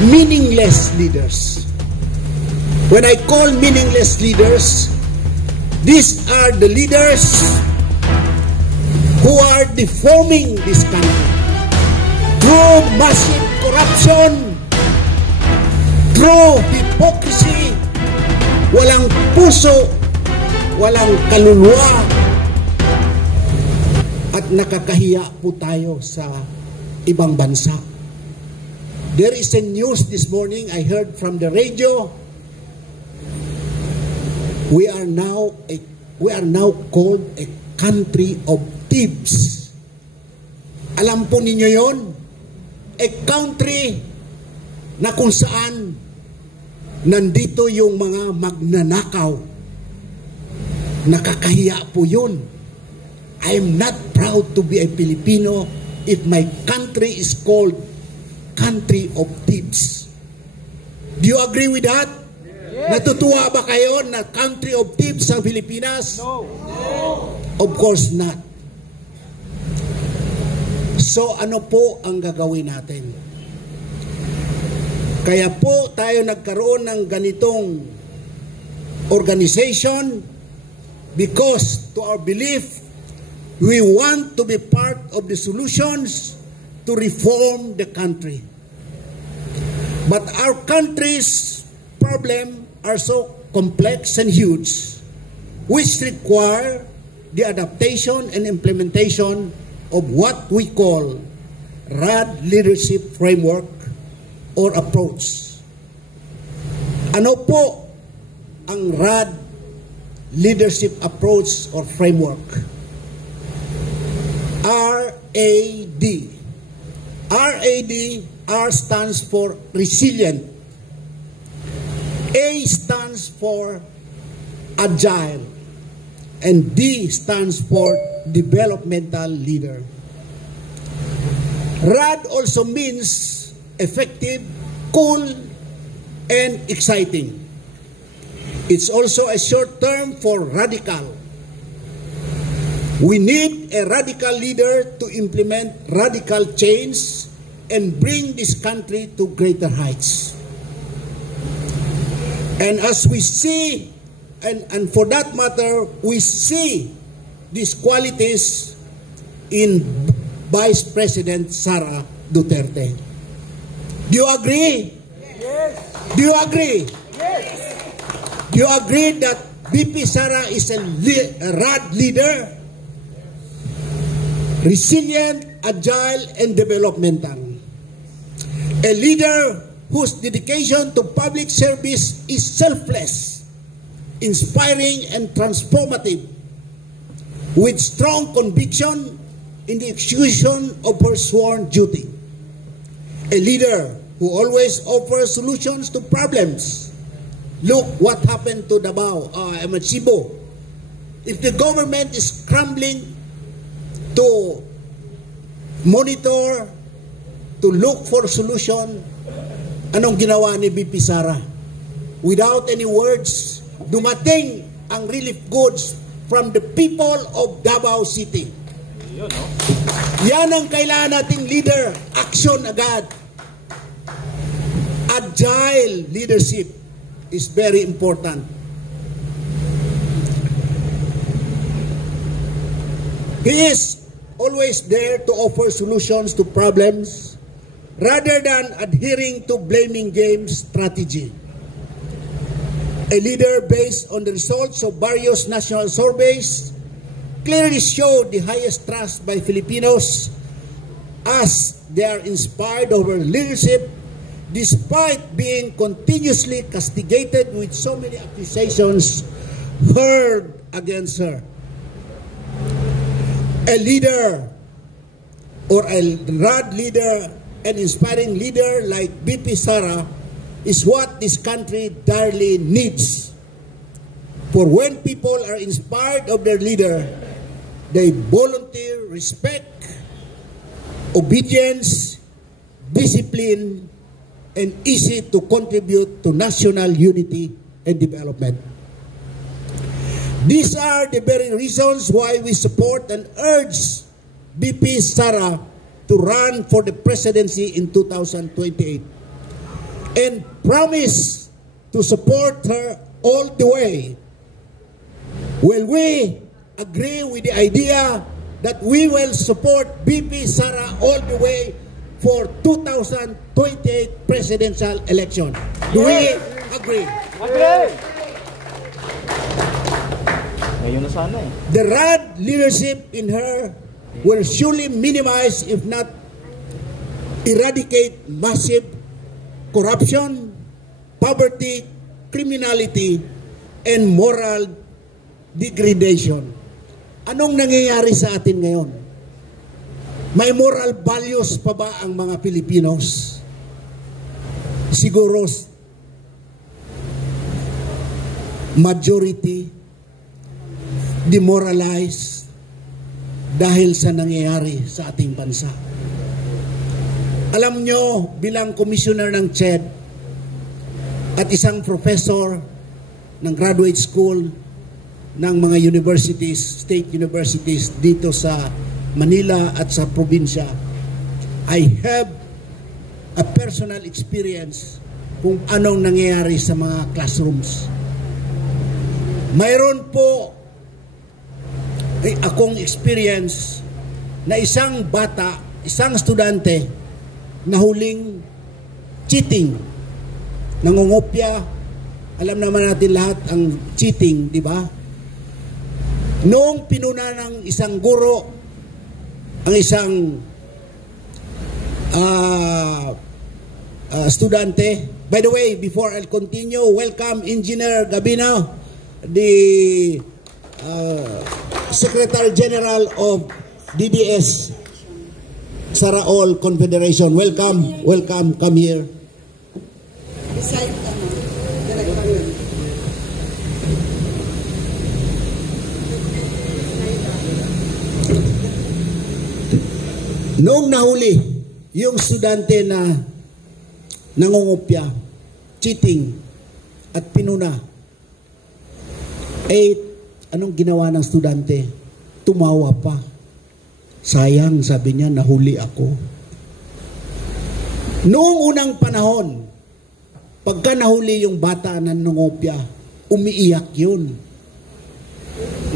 meaningless leaders. When I call meaningless leaders, these are the leaders who are deforming this country through massive corruption, through hypocrisy, walang puso, walang kaluluwa, at nakakahiya po tayo sa ibang bansa. There is a news this morning I heard from the radio. We are now called a country of thieves. Alam po ninyo yon? A country na kung saan nandito yung mga magnanakaw. Nakakahiya po yun. I am not proud to be a Filipino if my country is called country of thieves. Do you agree with that? Yes. Natutuwa ba kayo na country of thieves sa Pilipinas? No. Of course not. So ano po ang gagawin natin? Kaya po tayo nagkaroon ng ganitong organization because to our belief, we want to be part of the solutions to reform the country. But our country's problem are so complex and huge, which require the adaptation and implementation of what we call RAD leadership framework or approach. Ano po ang RAD leadership approach or framework? RAD. RAD, R stands for resilient. A stands for agile. And D stands for developmental leader. RAD also means effective, cool, and exciting. It's also a short term for radical. We need a radical leader to implement radical change and bring this country to greater heights. And as we see, and for that matter, we see these qualities in Vice President Sara Duterte. Do you agree? Yes. Do you agree? Yes. Do you agree that VP Sara is a RAD leader? Resilient, agile, and developmental. A leader whose dedication to public service is selfless, inspiring, and transformative, with strong conviction in the execution of her sworn duty. A leader who always offers solutions to problems. Look what happened to Davao, Cebu. If the government is scrambling to monitor, to look for solution, anong ginawa ni VP Sara? Without any words, dumating ang relief goods from the people of Davao City. Yan ang kailangan nating leader. Action agad. Agile leadership is very important. He is always there to offer solutions to problems rather than adhering to blaming game strategy. A leader based on the results of various national surveys clearly showed the highest trust by Filipinos as they are inspired over leadership despite being continuously castigated with so many accusations heard against her. A leader or a RAD leader, an inspiring leader like VP Sara is what this country direly needs. For when people are inspired of their leader, they volunteer respect, obedience, discipline, and easy to contribute to national unity and development. These are the very reasons why we support and urge VP Sara to run for the presidency in 2028. and promise to support her all the way. Will we agree with the idea that we will support BP Sara all the way for 2028 presidential election? Do we agree? Agree! Ngayon na sana eh. The RAD leadership in her will surely minimize, if not eradicate, massive corruption, poverty, criminality, and moral degradation. Anong nangyayari sa atin ngayon? May moral values pa ba ang mga Pilipinos? Siguro majority demoralized dahil sa nangyayari sa ating bansa. Alam nyo, bilang commissioner ng CHED at isang professor ng graduate school ng mga universities, state universities dito sa Manila at sa probinsya, I have a personal experience kung anong nangyayari sa mga classrooms. Mayroon po akong experience na isang bata, isang estudyante na huling cheating, nangungopya. Alam naman natin lahat ang cheating, di ba? Noong pinuna ng isang guro ang isang estudyante. By the way, before I'll continue, welcome Engineer Gabino, the Secretary General of DDS Saraol Confederation. Welcome, welcome, come here. Noong nahuli yung estudyante na nangungopya, cheating at pinuna, anong ginawa ng estudyante? Tumawa pa. Sayang, sabi niya, nahuli ako. Noong unang panahon, pagka nahuli yung bata na nangopya, umiiyak yun.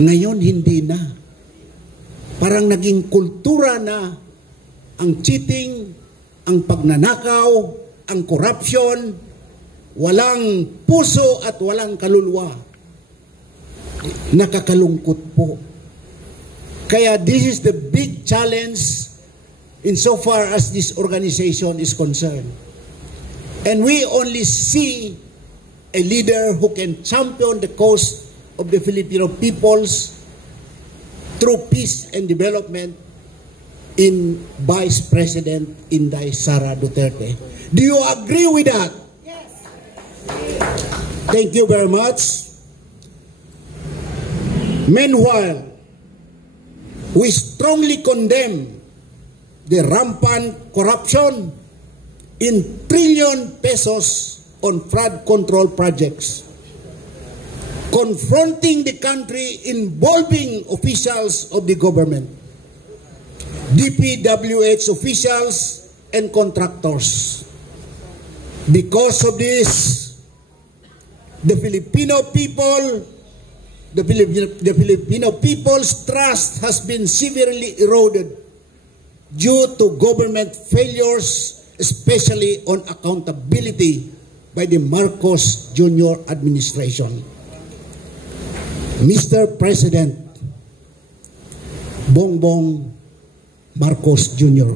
Ngayon, hindi na. Parang naging kultura na ang cheating, ang pagnanakaw, ang corruption, walang puso at walang kaluluwa. Nakakalungkot po. Kaya this is the big challenge insofar as this organization is concerned. And we only see a leader who can champion the cause of the Filipino peoples through peace and development in Vice President Inday Sara Duterte. Do you agree with that? Yes. Thank you very much. Meanwhile, we strongly condemn the rampant corruption in trillion pesos on flood control projects, confronting the country involving officials of the government, DPWH officials and contractors. Because of this, the Filipino people's trust has been severely eroded due to government failures, especially on accountability by the Marcos Jr. administration. Mr. President Bongbong Marcos Jr.,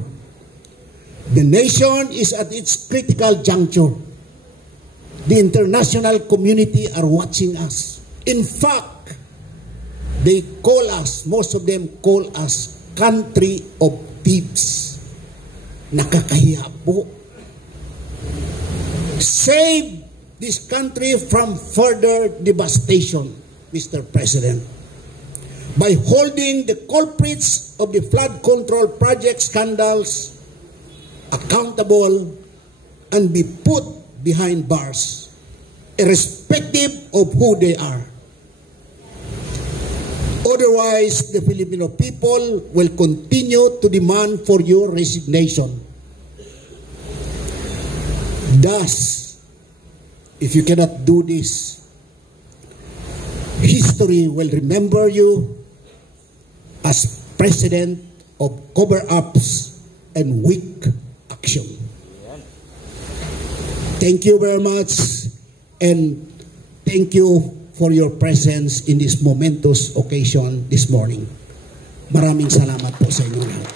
the nation is at its critical juncture. The international community are watching us. In fact, they call us, most of them call us, country of thieves. Nakakahiya po. Save this country from further devastation, Mr. President, by holding the culprits of the flood control project scandals accountable and be put behind bars, irrespective of who they are. Otherwise, the Filipino people will continue to demand for your resignation. Thus, If you cannot do this, history will remember you as president of cover-ups and weak action. Thank you very much, and thank you for your presence in this momentous occasion this morning. Maraming salamat po sa inyo lahat.